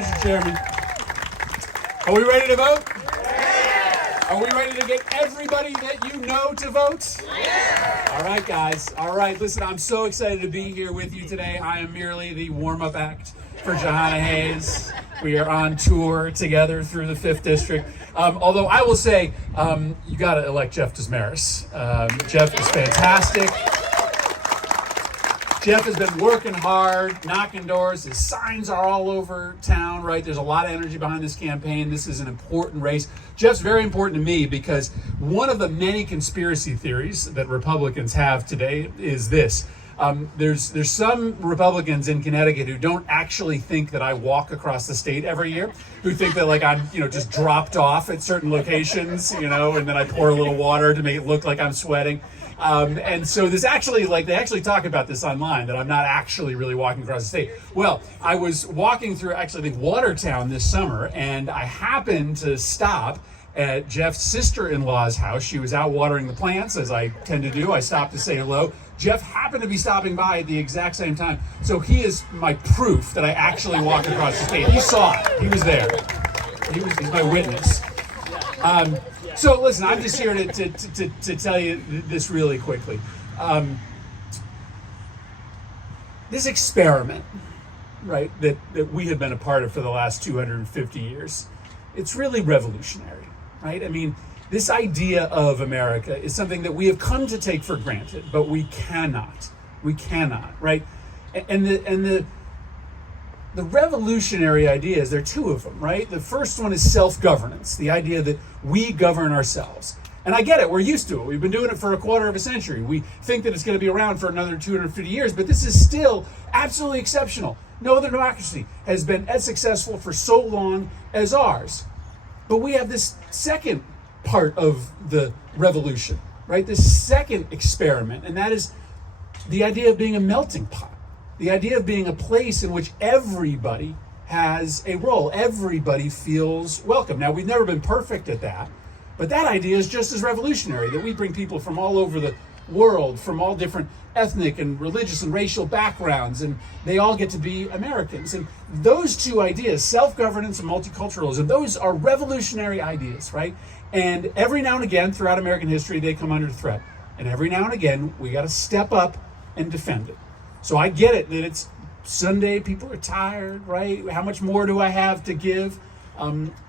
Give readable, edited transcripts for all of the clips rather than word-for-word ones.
Mr. Chairman. Are we ready to vote? Are we ready to get everybody that you know to vote? All right, guys. All right, listen, I'm so excited to be here with you today. I am merely the warm-up act for Jahana Hayes. We are on tour together through the 5th District. Although I will say, you got to elect Jeff Desmarais. Jeff is fantastic. Jeff has been working hard, knocking doors. His signs are all over town, right? There's a lot of energy behind this campaign. This is an important race. Jeff's very important to me because one of the many conspiracy theories that Republicans have today is this. There's some Republicans in Connecticut who don't actually think that I walk across the state every year, who think that like I'm, just dropped off at certain locations, and then I pour a little water to make it look like I'm sweating. And so this actually, they actually talk about this online, that I'm not actually really walking across the state. Well, I was walking through actually Watertown this summer, and I happened to stop at Jeff's sister-in-law's house. She was out watering the plants, as I tend to do. I stopped to say hello. Jeff happened to be stopping by at the exact same time. So he is my proof that I actually walked across the state. He saw it. He was there. He's my witness. So listen, I'm just here to tell you this really quickly. This experiment, right, that we have been a part of for the last 250 years, it's really revolutionary, right? I mean, this idea of America is something that we have come to take for granted, but we cannot, right? And the revolutionary ideas, there are two of them, right? The first one is self-governance, the idea that we govern ourselves. And I get it, we're used to it. We've been doing it for a quarter of a century. We think that it's going to be around for another 250 years, but this is still absolutely exceptional. No other democracy has been as successful for so long as ours. But we have this second part of the revolution, right? This second experiment, and that is the idea of being a melting pot. The idea of being a place in which everybody has a role. Everybody feels welcome. Now, we've never been perfect at that, but that idea is just as revolutionary, that we bring people from all over the world, from all different ethnic and religious and racial backgrounds, and they all get to be Americans. And those two ideas, self-governance and multiculturalism, those are revolutionary ideas, right? And every now and again, throughout American history, they come under threat. And every now and again, we got to step up and defend it. So I get it that it's Sunday, people are tired, right? How much more do I have to give?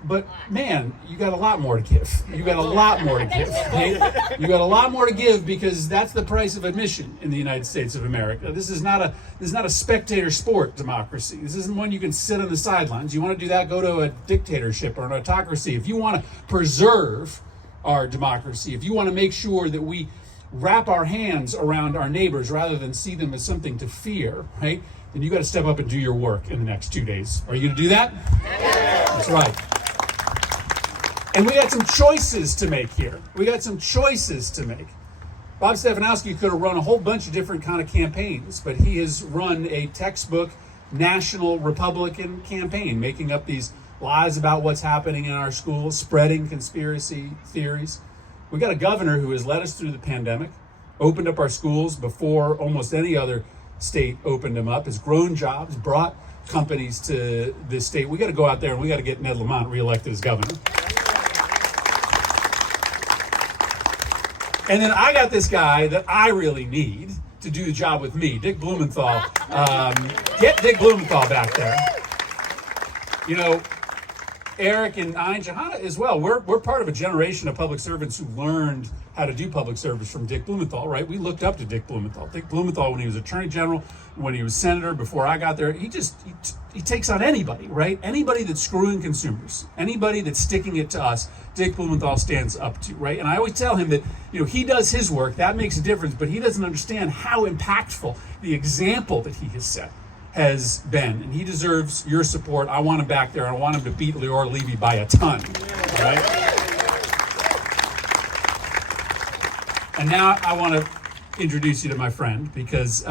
But man, you got a lot more to give. You got a lot more to give. Okay? You got a lot more to give because that's the price of admission in the United States of America. This is not a spectator sport democracy. This isn't one you can sit on the sidelines. You want to do that, go to a dictatorship or an autocracy. If you want to preserve our democracy, if you want to make sure that we wrap our hands around our neighbors rather than see them as something to fear, right? Then you got to step up and do your work in the next 2 days. Are you going to do that? Yeah. That's right. And we got some choices to make here. Bob Stefanowski could have run a whole bunch of different kind of campaigns, but he has run a textbook national Republican campaign, making up these lies about what's happening in our schools, spreading conspiracy theories. We got a governor who has led us through the pandemic, opened up our schools before almost any other state opened them up, has grown jobs, brought companies to this state. We got to go out there and we got to get Ned Lamont reelected as governor. And then I got this guy that I really need to do the job with me, Dick Blumenthal. Get Dick Blumenthal back there. Eric and I and Jahana as well. We're part of a generation of public servants who learned how to do public service from Dick Blumenthal, right? We looked up to Dick Blumenthal. Dick Blumenthal, when he was Attorney General, when he was Senator, before I got there, he takes on anybody, right? Anybody that's screwing consumers, anybody that's sticking it to us, Dick Blumenthal stands up to, right? And I always tell him that, he does his work, that makes a difference, but he doesn't understand how impactful the example that he has set has been, and he deserves your support. I want him back there. I want him to beat Leora Levy by a ton, right? And now I want to introduce you to my friend, because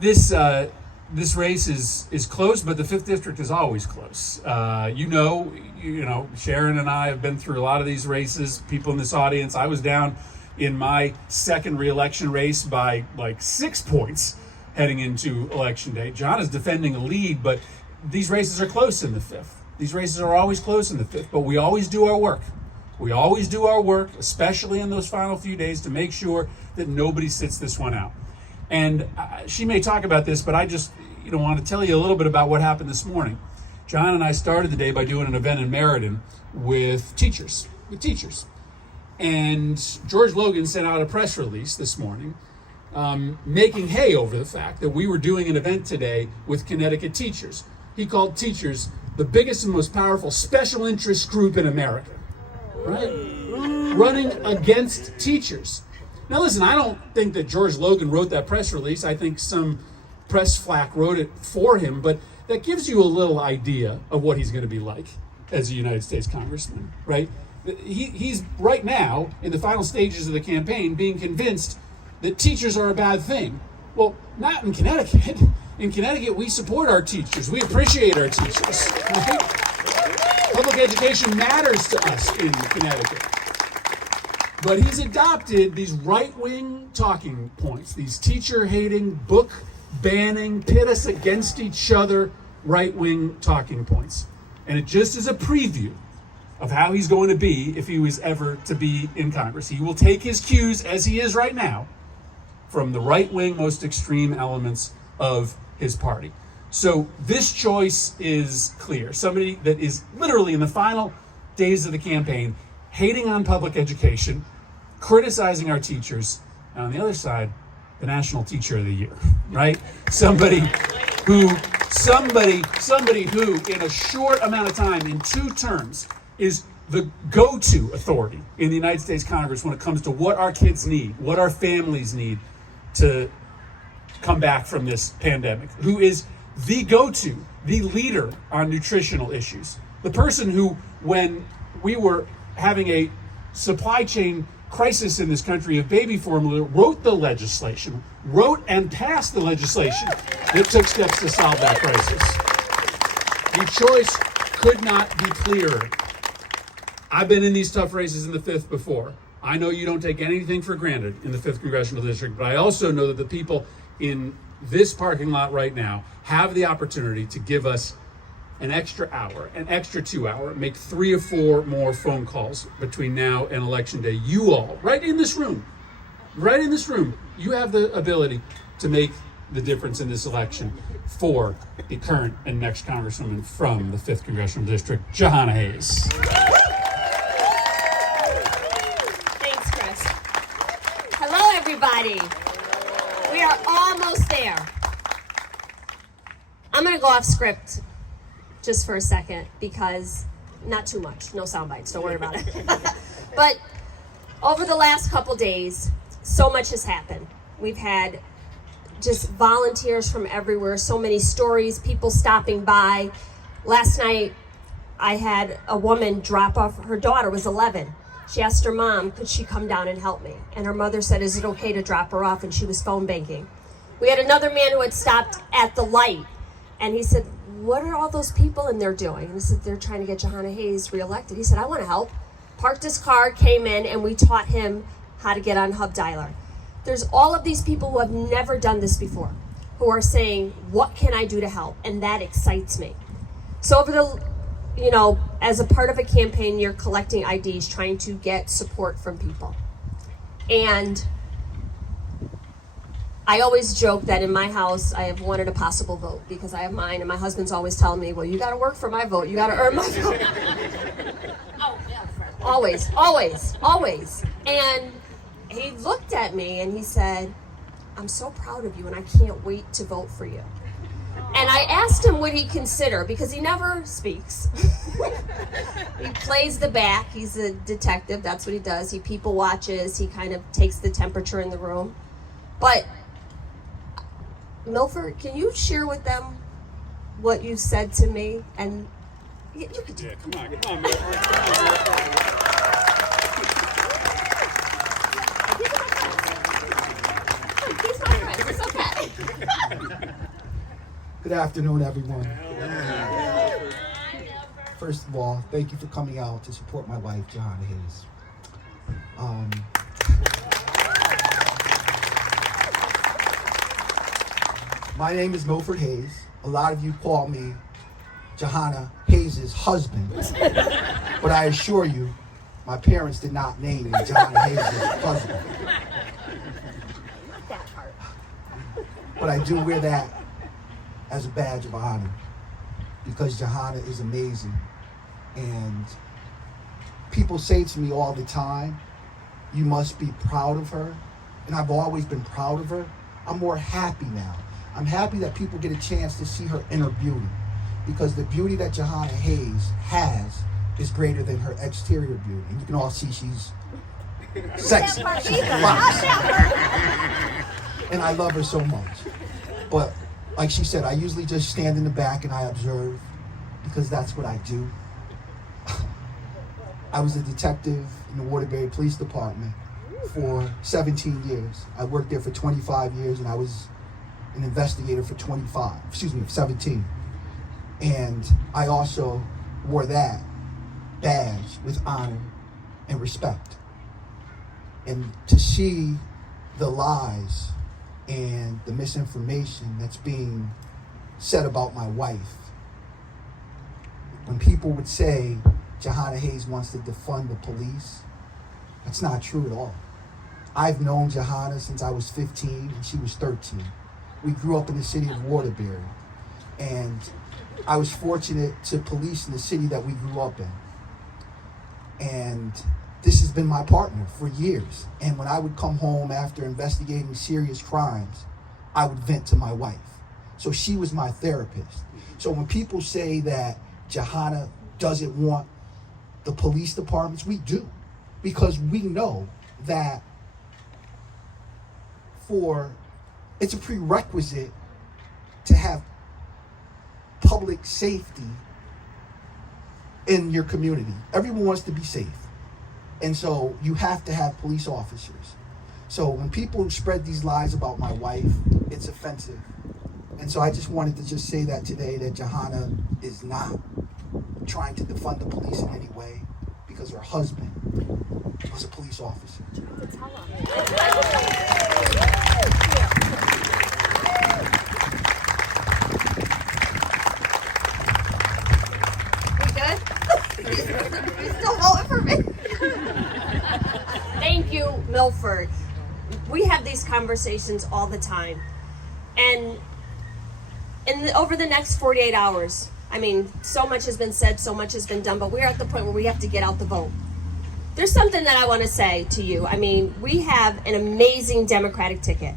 this race is close, but the 5th District is always close. Sharon and I have been through a lot of these races. People in this audience, I was down in my second re-election race by like 6 points heading into Election Day. John is defending a lead, but these races are close in the 5th. These races are always close in the 5th, but we always do our work. We always do our work, especially in those final few days, to make sure that nobody sits this one out. And she may talk about this, but I just want to tell you a little bit about what happened this morning. John and I started the day by doing an event in Meriden with teachers. And George Logan sent out a press release this morning making hay over the fact that we were doing an event today with Connecticut teachers. He called teachers the biggest and most powerful special interest group in America, right? Running against teachers. Now listen, I don't think that George Logan wrote that press release. I think some press flack wrote it for him, but that gives you a little idea of what he's going to be like as a United States congressman, right? He's right now in the final stages of the campaign being convinced that teachers are a bad thing. Well, not in Connecticut. In Connecticut, we support our teachers. We appreciate our teachers, right? Public education matters to us in Connecticut. But he's adopted these right-wing talking points, these teacher-hating, book-banning, pit us against each other right-wing talking points. And it just is a preview of how he's going to be if he was ever to be in Congress. He will take his cues, as he is right now, from the right-wing, most extreme elements of his party. So this choice is clear. Somebody that is literally in the final days of the campaign, hating on public education, criticizing our teachers, and on the other side, the National Teacher of the Year, right? Somebody who, in a short amount of time, in 2 terms, is the go-to authority in the United States Congress when it comes to what our kids need, what our families need to come back from this pandemic, who is the go-to, the leader on nutritional issues. The person who, when we were having a supply chain crisis in this country of baby formula, wrote and passed the legislation that took steps to solve that crisis. Your choice could not be clearer. I've been in these tough races in the 5th before. I know you don't take anything for granted in the 5th Congressional District, but I also know that the people in this parking lot right now have the opportunity to give us an extra hour, an extra 2 hour, make 3 or 4 more phone calls between now and Election Day. You all, right in this room, you have the ability to make the difference in this election for the current and next Congresswoman from the 5th Congressional District, Jahana Hayes. Thanks, Chris. Hello, everybody. We are almost there. I'm going to go off script just for a second because not too much, no sound bites, don't worry about it. But over the last couple days, so much has happened. We've had just volunteers from everywhere, so many stories, people stopping by. Last night, I had a woman drop off, her daughter was 11. She asked her mom, could she come down and help me? And her mother said, is it okay to drop her off? And she was phone banking. We had another man who had stopped at the light, and he said, what are all those people in there doing? And he said, they're trying to get Jahana Hayes reelected. He said, I want to help. Parked his car, came in, and we taught him how to get on Hub Dialer. There's all of these people who have never done this before, who are saying, what can I do to help? And that excites me. So over the, as a part of a campaign, you're collecting IDs, trying to get support from people. And I always joke that in my house, I have wanted a possible vote because I have mine, and my husband's always telling me, well, you got to work for my vote. You got to earn my vote. Oh, yeah. Always. And he looked at me and he said, I'm so proud of you and I can't wait to vote for you. And I asked him what he'd consider, because he never speaks. He plays the back. He's a detective. That's what he does. He people watches. He kind of takes the temperature in the room. But Milford, can you share with them what you said to me? And you could do it. Come on, Milford. He's my friend. It's okay. Good afternoon, everyone. First of all, thank you for coming out to support my wife, Jahana Hayes. My name is Milford Hayes. A lot of you call me Jahana Hayes' husband. But I assure you, my parents did not name me Jahana Hayes' husband. But I do wear that as a badge of honor because Jahana is amazing. And people say to me all the time, you must be proud of her. And I've always been proud of her. I'm more happy now. I'm happy that people get a chance to see her inner beauty, because the beauty that Jahana Hayes has is greater than her exterior beauty. And you can all see she's sexy. She's foxy. And I love her so much. But like she said, I usually just stand in the back and I observe, because that's what I do. I was a detective in the Waterbury Police Department for 17 years. I worked there for 25 years, and I was an investigator for 17. And I also wore that badge with honor and respect. And to see the lies and the misinformation that's being said about my wife, when people would say Jahana Hayes wants to defund the police, that's not true at all. I've known Jahana since I was 15 and she was 13. We grew up in the city of Waterbury, and I was fortunate to police in the city that we grew up in. And this has been my partner for years. And when I would come home after investigating serious crimes, I would vent to my wife. So she was my therapist. So when people say that Jahana doesn't want the police departments, we do. Because we know that it's a prerequisite to have public safety in your community. Everyone wants to be safe. And so you have to have police officers. So when people spread these lies about my wife, it's offensive. And so I just wanted to just say that today, that Jahana is not trying to defund the police in any way, because her husband was a police officer. You still voting for me? Thank you, Milford. We have these conversations all the time. And over the next 48 hours, I mean, so much has been said, so much has been done, but we're at the point where we have to get out the vote. There's something that I want to say to you. I mean, we have an amazing Democratic ticket.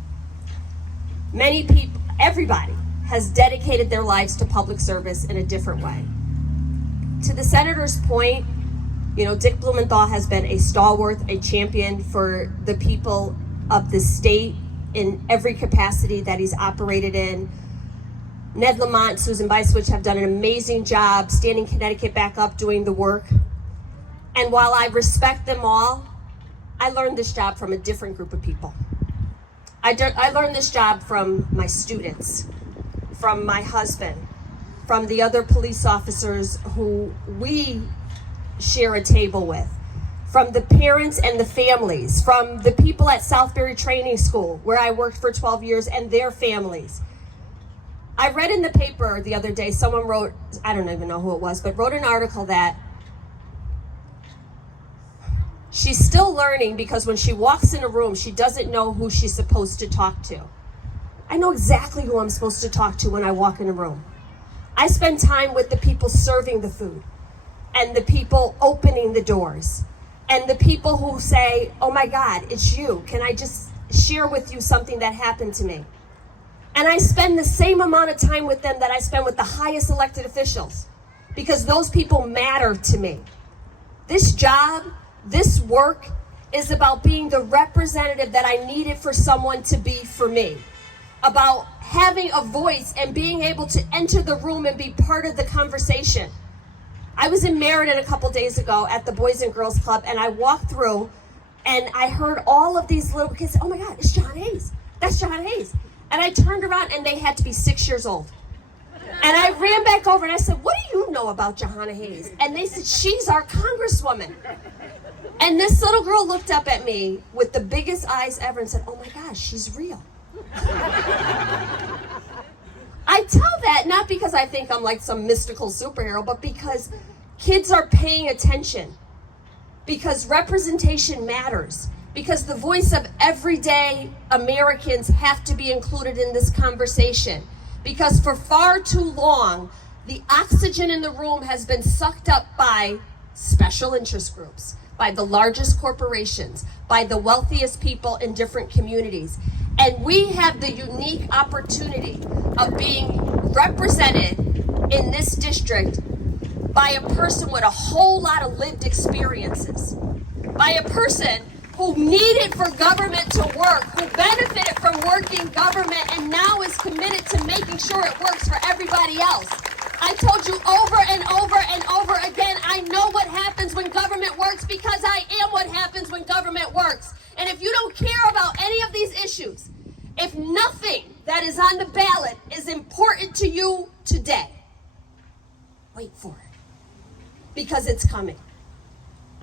Many people, everybody, has dedicated their lives to public service in a different way. To the senator's point, you know, Dick Blumenthal has been a stalwart, a champion for the people of the state in every capacity that he's operated in. Ned Lamont, Susan Bicewicz have done an amazing job standing Connecticut back up, doing the work. And while I respect them all, I learned this job from a different group of people. I learned this job from my students, from my husband, from the other police officers who we share a table with, from the parents and the families, from the people at Southbury Training School, where I worked for 12 years, and their families. I read in the paper the other day, someone wrote, I don't even know who it was, but wrote an article that she's still learning because when she walks in a room, she doesn't know who she's supposed to talk to. I know exactly who I'm supposed to talk to when I walk in a room. I spend time with the people serving the food, and the people opening the doors, and the people who say, oh my God, it's you. Can I just share with you something that happened to me? And I spend the same amount of time with them that I spend with the highest elected officials, because those people matter to me. This job, this work is about being the representative that I needed for someone to be for me, about having a voice and being able to enter the room and be part of the conversation. I was in Meriden a couple days ago at the Boys and Girls Club, and I walked through and I heard all of these little kids say, oh my God, it's Jahana Hayes. That's Jahana Hayes. And I turned around and they had to be 6 years old. And I ran back over and I said, what do you know about Jahana Hayes? And they said, she's our Congresswoman. And this little girl looked up at me with the biggest eyes ever and said, oh my gosh, she's real. I I tell that not because I think I'm like some mystical superhero, but because kids are paying attention. Because representation matters. Because the voice of everyday Americans have to be included in this conversation. Because for far too long, the oxygen in the room has been sucked up by special interest groups, by the largest corporations, by the wealthiest people in different communities. And we have the unique opportunity of being represented in this district by a person with a whole lot of lived experiences, by a person who needed for government to work, who benefited from working government and now is committed to making sure it works for everybody else. I told you over and over and over again, I know what happens when government works because I am what happens when government works. And if you don't care about any of these issues, if nothing that is on the ballot is important to you today, wait for it, because it's coming.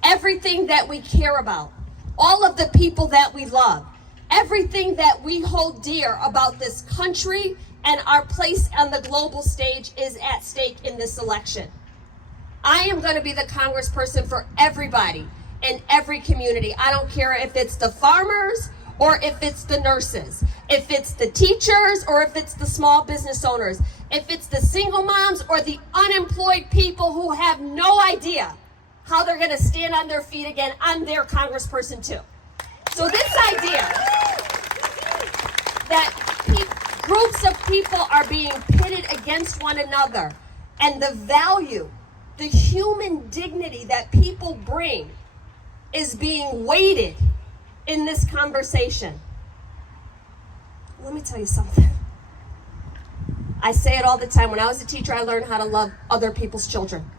Everything that we care about, all of the people that we love, everything that we hold dear about this country and our place on the global stage is at stake in this election. I am going to be the congressperson for everybody in every community. I don't care if it's the farmers or if it's the nurses, if it's the teachers or if it's the small business owners, if it's the single moms or the unemployed people who have no idea how they're going to stand on their feet again. I'm their congressperson too. So this idea that groups of people are being pitted against one another and the value, the human dignity that people bring is being weighted in this conversation. Let me tell you something. I say it all the time. When I was a teacher, I learned how to love other people's children.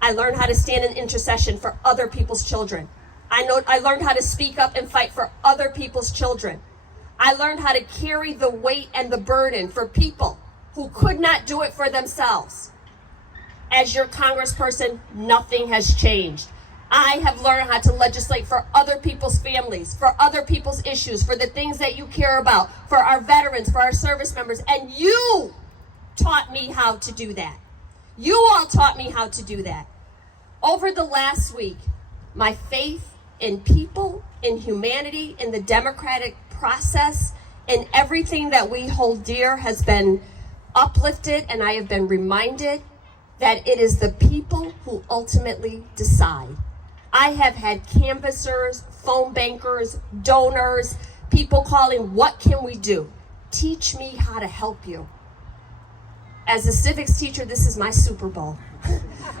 I learned how to stand in intercession for other people's children. I learned how to speak up and fight for other people's children. I learned how to carry the weight and the burden for people who could not do it for themselves. As your congressperson, nothing has changed. I have learned how to legislate for other people's families, for other people's issues, for the things that you care about, for our veterans, for our service members, and you taught me how to do that. You all taught me how to do that. Over the last week, my faith in people, in humanity, in the democratic process, in everything that we hold dear has been uplifted, and I have been reminded that it is the people who ultimately decide. I have had canvassers, phone bankers, donors, people calling, what can we do? Teach me how to help you. As a civics teacher, this is my Super Bowl.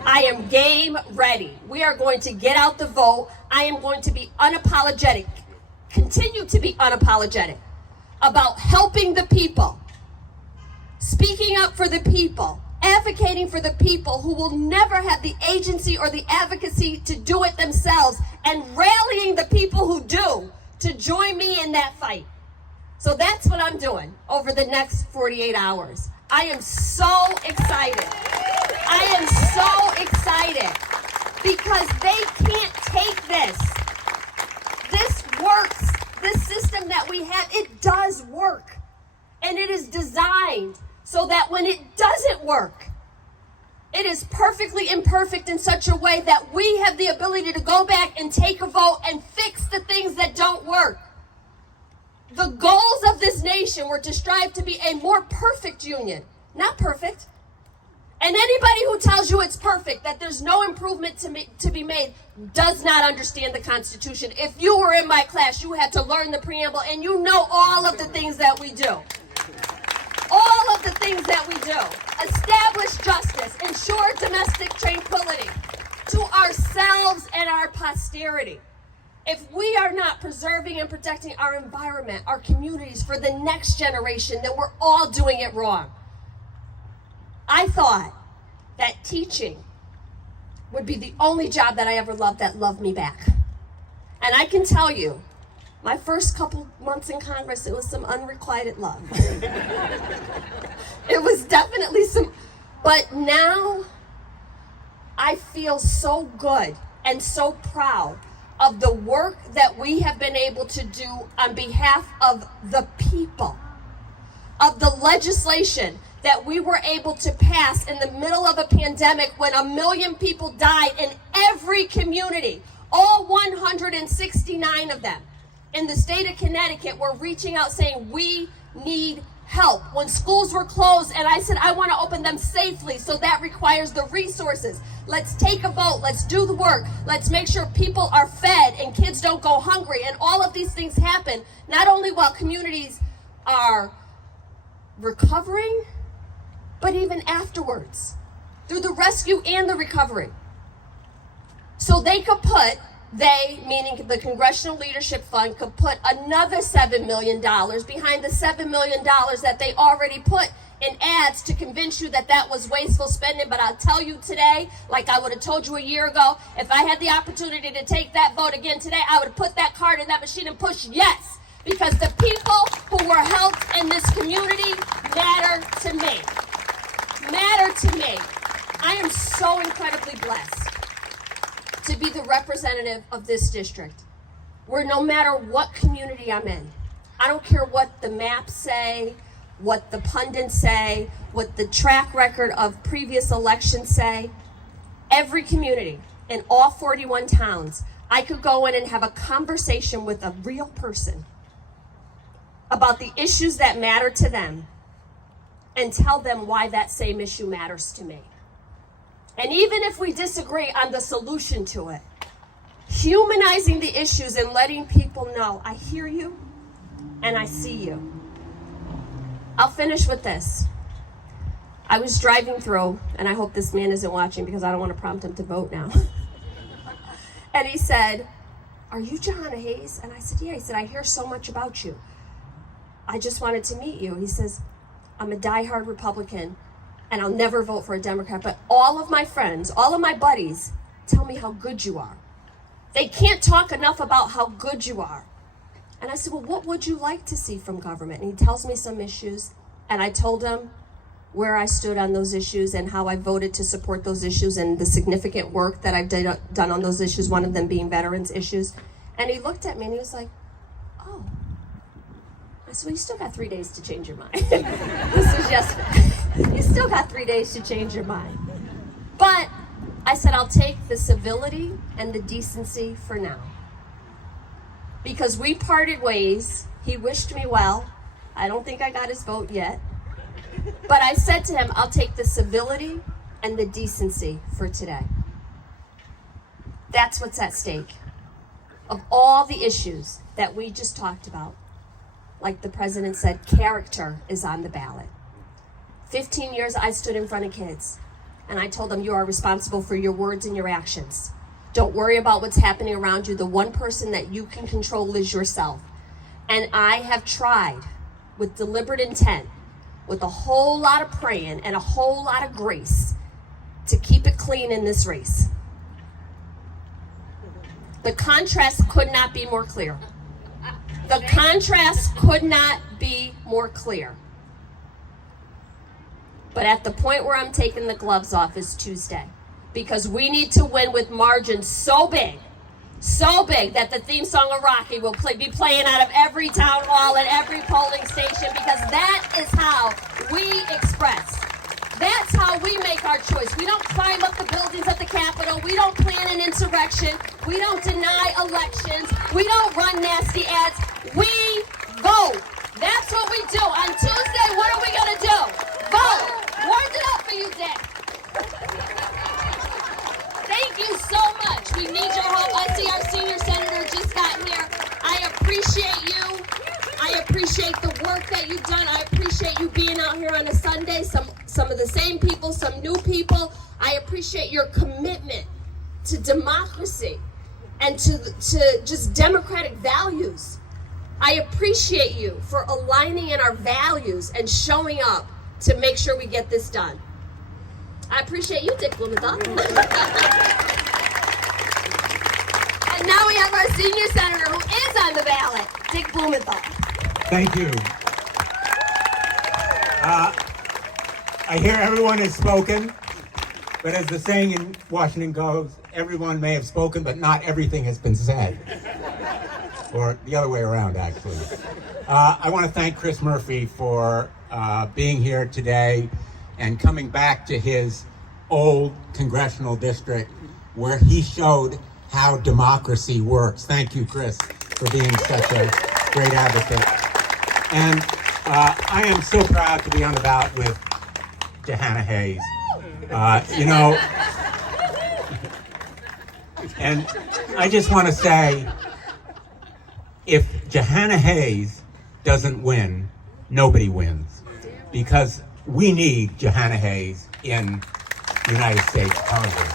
I am game ready. We are going to get out the vote. I am going to be unapologetic, continue to be unapologetic about helping the people, speaking up for the people, advocating for the people who will never have the agency or the advocacy to do it themselves, and rallying the people who do to join me in that fight. So that's what I'm doing over the next 48 hours. I am so excited. I am so excited because they can't take this. This works. This system that we have, it does work. And it is designed so that when it doesn't work, it is perfectly imperfect in such a way that we have the ability to go back and take a vote and fix the things that don't work. The goals of this nation were to strive to be a more perfect union, not perfect. And anybody who tells you it's perfect, that there's no improvement to be made, does not understand the Constitution. If you were in my class, you had to learn the preamble, and you know all of the things that we do. All of the things that we do. Establish justice, ensure domestic tranquility to ourselves and our posterity. If we are not preserving and protecting our environment, our communities for the next generation, then we're all doing it wrong. I thought that teaching would be the only job that I ever loved that loved me back. And I can tell you, my first couple months in Congress, it was some unrequited love. It was definitely some, but now I feel so good and so proud of the work that we have been able to do on behalf of the people, of the legislation that we were able to pass in the middle of a pandemic when 1 million people died in every community, all 169 of them in the state of Connecticut were reaching out saying, we need help. When schools were closed and I said, I want to open them safely, so that requires the resources. Let's take a vote, let's do the work, let's make sure people are fed and kids don't go hungry, and all of these things happen not only while communities are recovering, but even afterwards, through the rescue and the recovery. So they could put, meaning the Congressional Leadership Fund, could put another $7 million behind the $7 million that they already put in ads to convince you that that was wasteful spending. But I'll tell you today, like I would have told you a year ago, if I had the opportunity to take that vote again today, I would have put that card in that machine and pushed yes, because the people who were helped in this community matter to me. Matter to me. I am so incredibly blessed to be the representative of this district, where no matter what community I'm in, I don't care what the maps say, what the pundits say, what the track record of previous elections say, every community in all 41 towns, I could go in and have a conversation with a real person about the issues that matter to them and tell them why that same issue matters to me. And even if we disagree on the solution to it, humanizing the issues and letting people know, I hear you and I see you. I'll finish with this. I was driving through, and I hope this man isn't watching because I don't want to prompt him to vote now. And he said, are you Jahana Hayes? And I said, yeah. He said, I hear so much about you. I just wanted to meet you. He says, I'm a diehard Republican, and I'll never vote for a Democrat, but all of my friends, all of my buddies tell me how good you are. They can't talk enough about how good you are. And I said, well, what would you like to see from government? And he tells me some issues, and I told him where I stood on those issues and how I voted to support those issues and the significant work that I've done on those issues, one of them being veterans issues. And he looked at me and he was like, oh. I said, well, you still got 3 days to change your mind. This was yesterday. You still got 3 days to change your mind. But I said, I'll take the civility and the decency for now. Because we parted ways. He wished me well. I don't think I got his vote yet. But I said to him, I'll take the civility and the decency for today. That's what's at stake. Of all the issues that we just talked about, like the president said, character is on the ballot. 15 years I stood in front of kids and I told them, you are responsible for your words and your actions. Don't worry about what's happening around you. The one person that you can control is yourself. And I have tried with deliberate intent, with a whole lot of praying and a whole lot of grace, to keep it clean in this race. The contrast could not be more clear. The contrast could not be more clear. But at the point where I'm taking the gloves off is Tuesday. Because we need to win with margins so big that the theme song of Rocky will be playing out of every town hall and every polling station, because that is how we express. That's how we make our choice. We don't climb up the buildings at the Capitol. We don't plan an insurrection. We don't deny elections. We don't run nasty ads. We vote. That's what we do. On Tuesday, what are we going to do? Vote. Warmed it up for you, Dick. Thank you so much. We need your help. I see our senior senator just got here. I appreciate you. I appreciate the work that you've done. I appreciate you being out here on a Sunday. Some of the same people, some new people. I appreciate your commitment to democracy and to just democratic values. I appreciate you for aligning in our values and showing up to make sure we get this done. I appreciate you, Dick Blumenthal. And now we have our senior senator who is on the ballot, Dick Blumenthal. Thank you. I hear everyone has spoken, but as the saying in Washington goes, everyone may have spoken, but not everything has been said. Or the other way around, actually. I want to thank Chris Murphy for being here today and coming back to his old congressional district where he showed how democracy works. Thank you, Chris, for being such a great advocate. And I am so proud to be on the ballot with Jahana Hayes. And I just want to say, if Jahana Hayes doesn't win, nobody wins. Because we need Jahana Hayes in the United States Congress.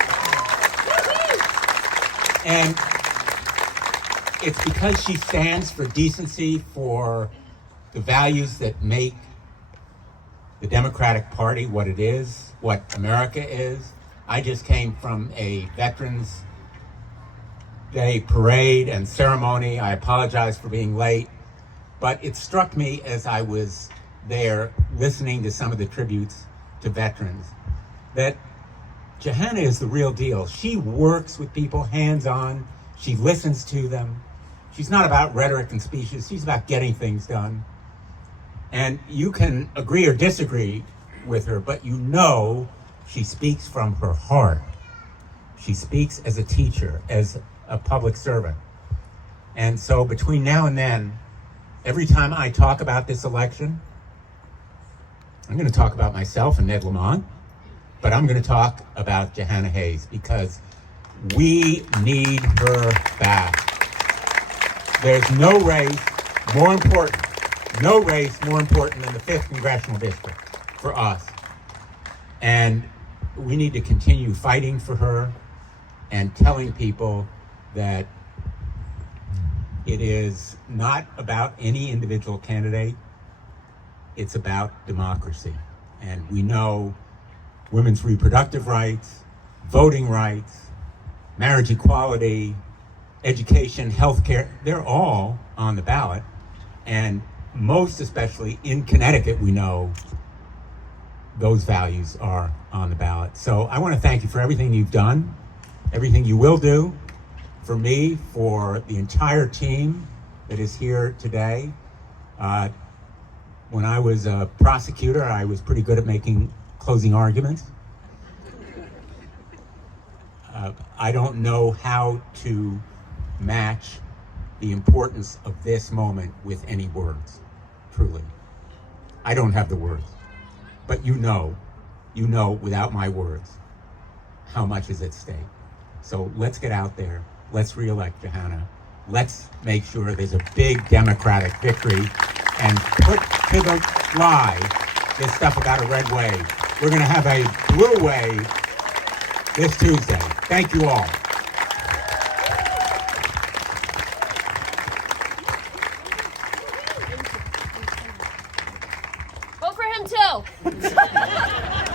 And it's because she stands for decency, for the values that make the Democratic Party what it is, what America is. I just came from a Veterans Day parade and ceremony. I apologize for being late, but it struck me as I was there listening to some of the tributes to veterans that Jahana is the real deal. She works with people hands-on. She listens to them. She's not about rhetoric and speeches. She's about getting things done. And you can agree or disagree with her, but you know she speaks from her heart. She speaks as a teacher, as a public servant. And so between now and then, every time I talk about this election, I'm going to talk about myself and Ned Lamont, but I'm going to talk about Jahana Hayes because we need her back. There's no race more important than the 5th Congressional District for us. And we need to continue fighting for her and telling people that it is not about any individual candidate. It's about democracy. And we know women's reproductive rights, voting rights, marriage equality, education, healthcare, they're all on the ballot. And most especially in Connecticut, we know those values are on the ballot. So I want to thank you for everything you've done, everything you will do, for me, for the entire team that is here today. When I was a prosecutor, I was pretty good at making closing arguments. I don't know how to match the importance of this moment with any words, truly. I don't have the words, but you know without my words how much is at stake. So let's get out there. Let's re-elect Jahana. Let's make sure there's a big Democratic victory and put to the lie this stuff about a red wave. We're going to have a blue wave this Tuesday. Thank you all. Vote for him too.